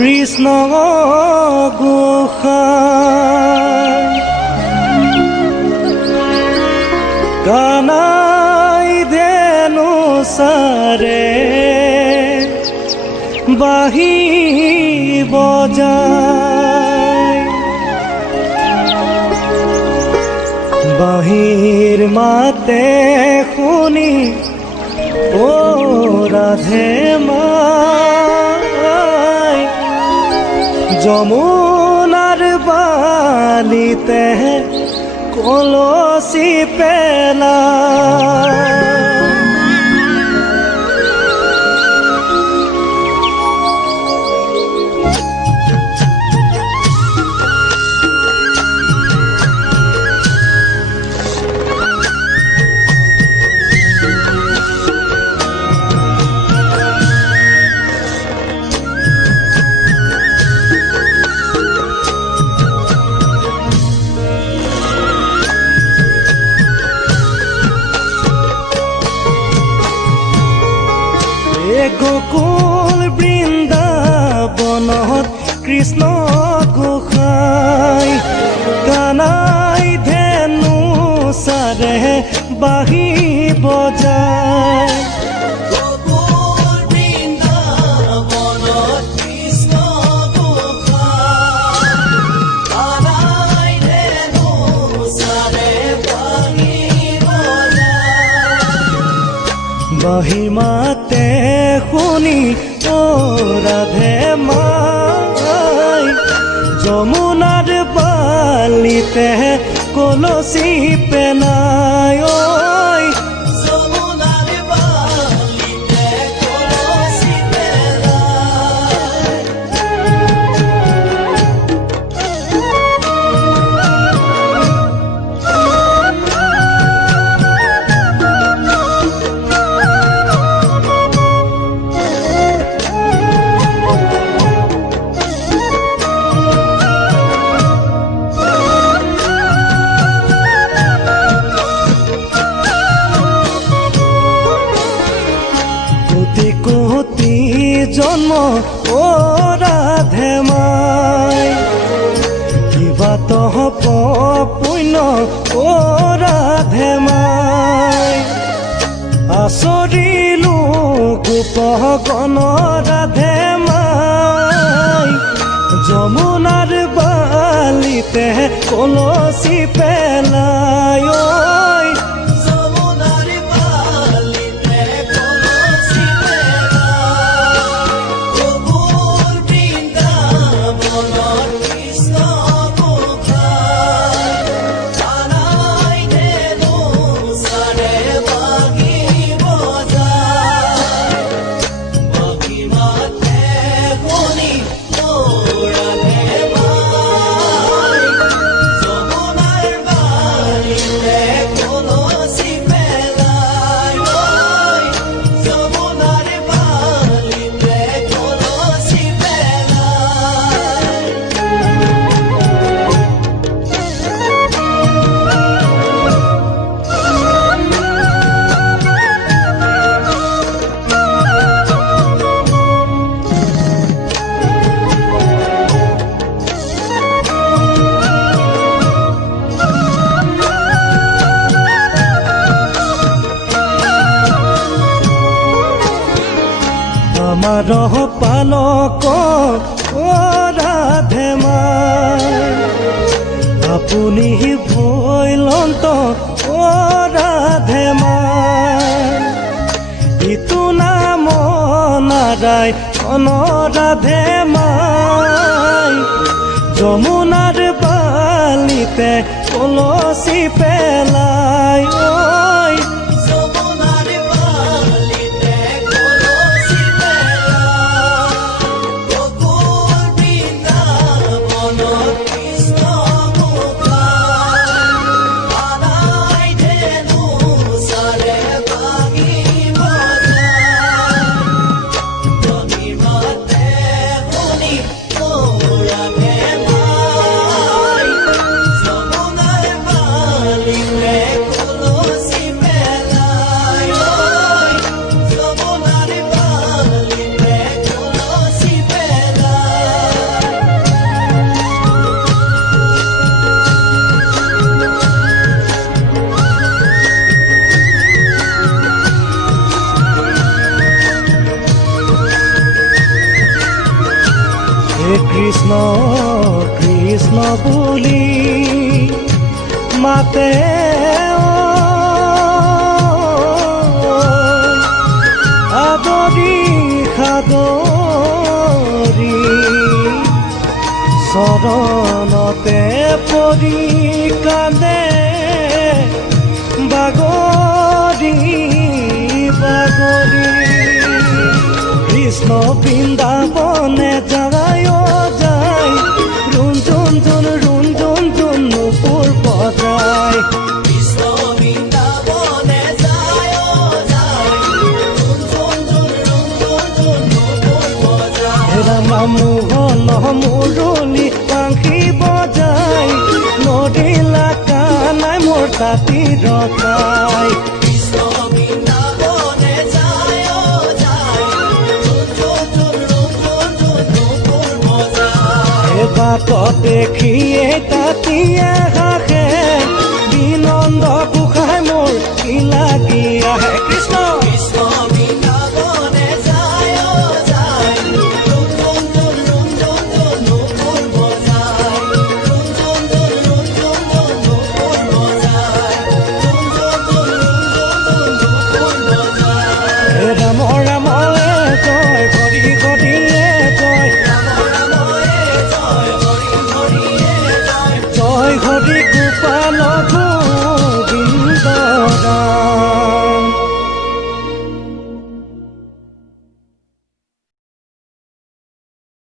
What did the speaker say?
কৃষ্ণ গোসাই কানাই ধেনু সারে বাহি বজায় বাহির মাতে শুনি ও রাধে মাই যমুনার বালিতে কলসি পেলা গোকুল বৃন্দাবনত কৃষ্ণ গোসাই কানাই ধেনু সারে বাহি বজায় বাহি মাতে শুনি ও রাধে মাই যমুনার বালিতে কলসি পেলাই যমুনার বালিতে কলসি পেলাই কোটি জন্ম ও রাধে মাই কিবা তহ পুণ্য ও রাধে মাই আচৰিলো গোপগণ ৰাধে মাই যমুনাৰ বালিতে কলসি পেলাই যমুনার বালিতে কলসি পেলাই গোকুল বৃন্দাবনত কৃষ্ণ গোসাই কানাই ধেনু সারে বাহি বজায় বাহি মাতে শুনি ও রাধে মাই যমুনার বালিতে কলসি পেলাই যমুনার বালিতে কলসি পেলাই আমার পালক ও রাধে মাই আপুনি ভৈলন্ত ও রাধে মাই ইটো নাম নারায়ণ রাধে মাই যমুনার বালিতে কলসি পেলাই যমুনার বালিতে কলসি পেলাই গোকুল বৃন্দাবনত কৃষ্ণ গোসাই কানাই ধেনু সারে বাহি বজায় বাহি মাতে শুনি ও রাধে মাই যমুনার বালিতে কলসি পেলাই কৃষ্ণ কৃষ্ণ বুলি মাতে আদৰি সাদৰি চৰণতে পৰি কান্দে বাগৰি বাগৰি কৃষ্ণ বৃন্দাবনে যায় যায় ৰুঞ্জুন জুন নুপুৰ বজায় কৃষ্ণ বৃন্দাবনে যায় যায় ৰুণ বজায় ৰামা মোহন মুৰলী বাংশী বজায় নদীলা কানাই মোৰ তাঁতি ৰখায় কৃষ্ণ বৃন্দাবনে যায় যায় ৰুণ বজায় বাটত দেখিয়ে তাঁতিয়ে হাস